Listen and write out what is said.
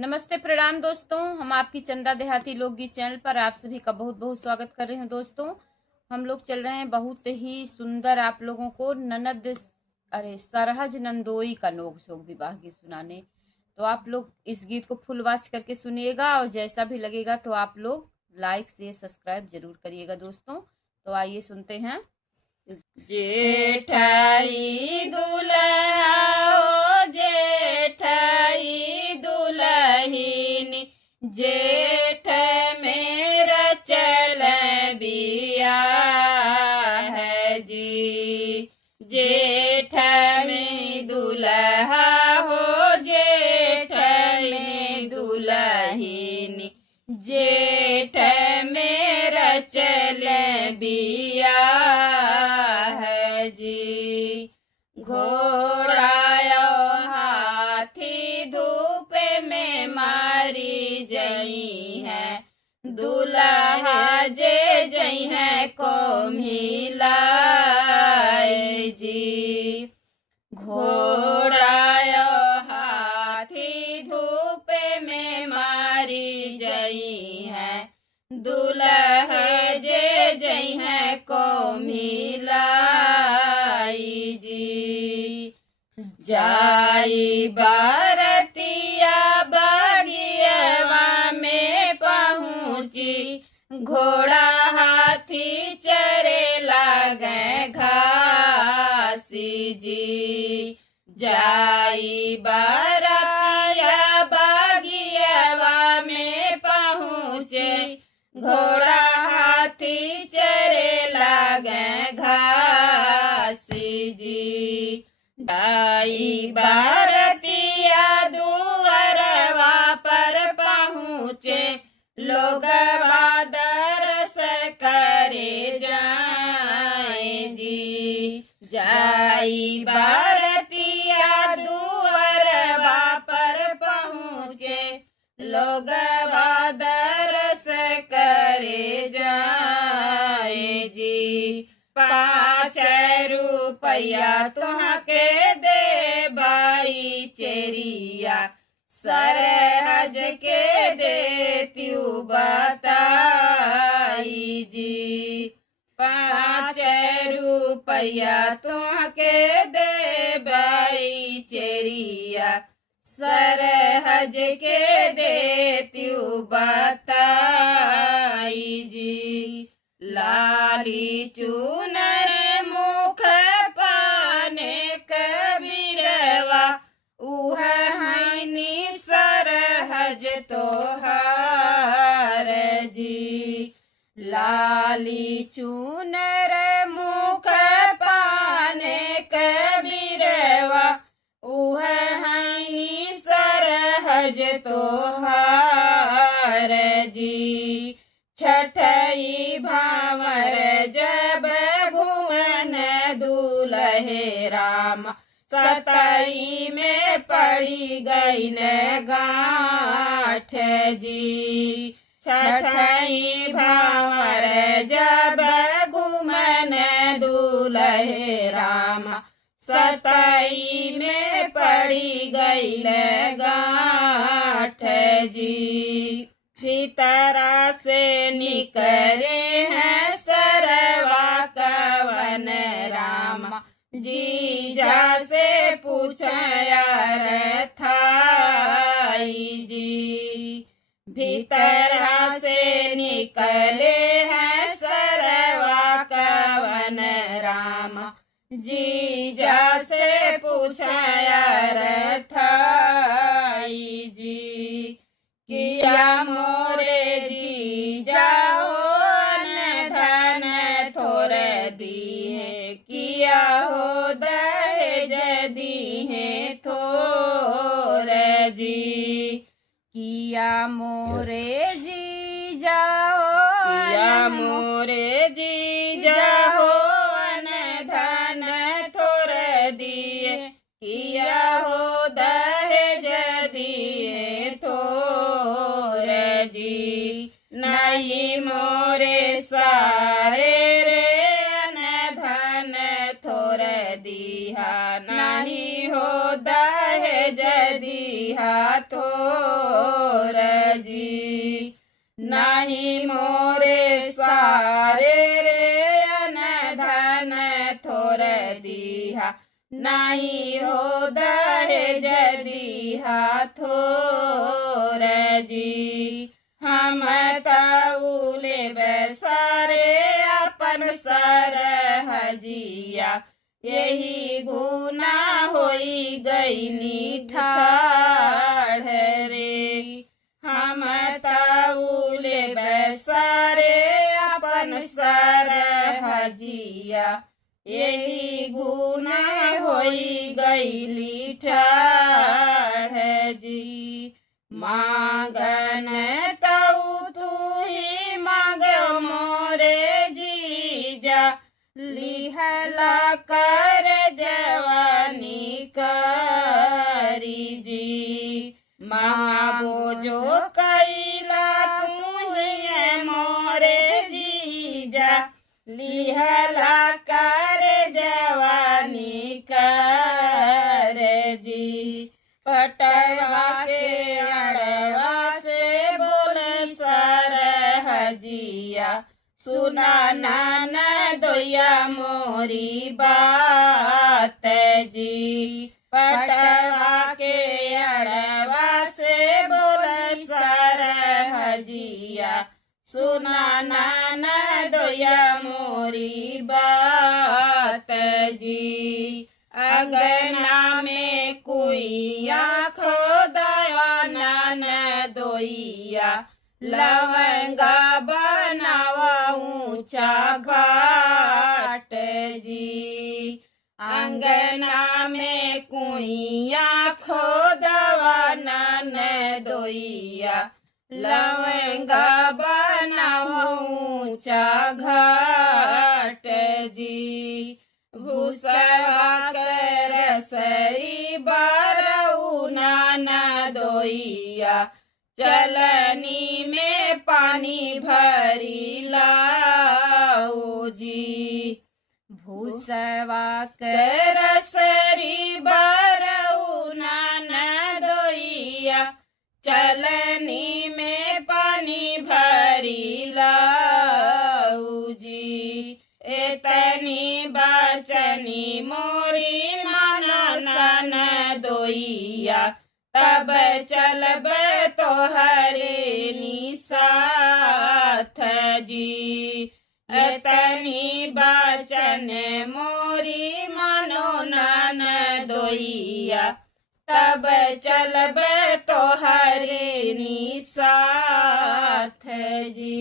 नमस्ते प्रणाम दोस्तों। हम आपकी चंदा देहाती लोकगीत चैनल पर आप सभी का बहुत बहुत स्वागत कर रहे हैं। दोस्तों हम लोग चल रहे हैं बहुत ही सुंदर आप लोगों को सरहज नंदोई का नोक झोंक विवाह गीत सुनाने। तो आप लोग इस गीत को फुल वॉच करके सुनिएगा और जैसा भी लगेगा तो आप लोग लाइक शेयर सब्सक्राइब जरूर करिएगा दोस्तों। तो आइए सुनते हैं। जेठाई दुल्हा जेठाई दुल्हिनी जेठ मेरा चल बिया है जी। जेठ में दुल्हा हो जेठ में दुल्हिनी जेठ मेरा चल बिया घोड़ा हाथी धूप में मारी जई है दुल्हा जे जई है को मिलाई जी। घोड़ा हाथी धूप में मारी जई है दुल्हा जे जई है को मिलाई जी। जाई बारतिया बागियवा में पहुंची घोड़ा हाथी चरे लागे घासी जी। जाई बारतिया बागियवा में पहुंचे घोड़ा हाथी चरे लागे घासी जी। जाई बारतिया दुअरवा पर पहुँचे लोगवा दरस करे जाए जी। जाई बारतिया दुअरवा पर पहुँचे लोगवा दरस करे जाए जी। 5 रुपया तुहके दे बाई चेरिया सरहज के देत्यू बताई जी। 5 रुपया तुहके दे बाई चेरिया सरहज के देत्यू बताई जी। लाली चूनर मुख पाने कबीरवा उह हैनी सरहज तोहार जी। लाली चूनर मुख पाने कबीरवा उह हैनी सरहज तोहार जी। छठई भावर जब घुमन दूल्हे राम 7 में पड़ी गई न गांठ जी। छठई भावर जब घुमन दूल्हे राम 7 में पड़ी गई न गांठ जी। भीतरा से निकले हैं सरवा कवन राम जीजा से पूछया थाई जी। भीतरा से निकले हैं सरवा कवन राम जीजा से पूछया थाई जी। किया मोरे जीजा हो धन थोर दी है किया हो दहेज दी है थोर जी। किया मोरे जीजा हो किया मोरे जीजा हो धन थोर दिए किया हो दहेज दिए थोर जी। नहीं मोरे सारे रे धन थोर दिहा नहीं हो दहेज दिहा थोर नाही हो दहेज दिहा थोर जी। हम ताउले बसारे अपन सरहजिया, यही गुना होई गईली ठाढ़ रे। हम ताउले बसारे अपन सरहजिया, यही गुना होई गईली ठाढ़ जी। मांगन तऊ तू ही मांग मोरे जीजा, लिहला कर जवानी करी जी। मांगो जो कैला तू ही मोरे जीजा, लिहला कर जवानी कर जी। पटवा के अड़वा से बोले सरहजिया, सुना नान दोया मोरी बात जी। पटवा के अड़वा से बोले सरहजिया, सुना नान दोया मोरी बात जी। अंगना में कुइया खोदाया नान दोइया, लवंगा बनावा ऊंचा घाट जी। अंगना में कुइया खोदावा नान दोइया, लवंगा बनावा ऊंचा घाट जी। भूसवा कर सरी बारऊ नाना दोइया, चलनी में पानी भरी लाओ जी। भूसवा कर सरी बारऊ नाना दोइया, चलनी में पानी भरी लाओ जी। एतनी बचनी मोरी माना नान दोइया, तब चलब तोहरे नी साथ जी। एतनी बचन मोरी मानो नान दोइया, तब चलब तोहरे नी साथ जी।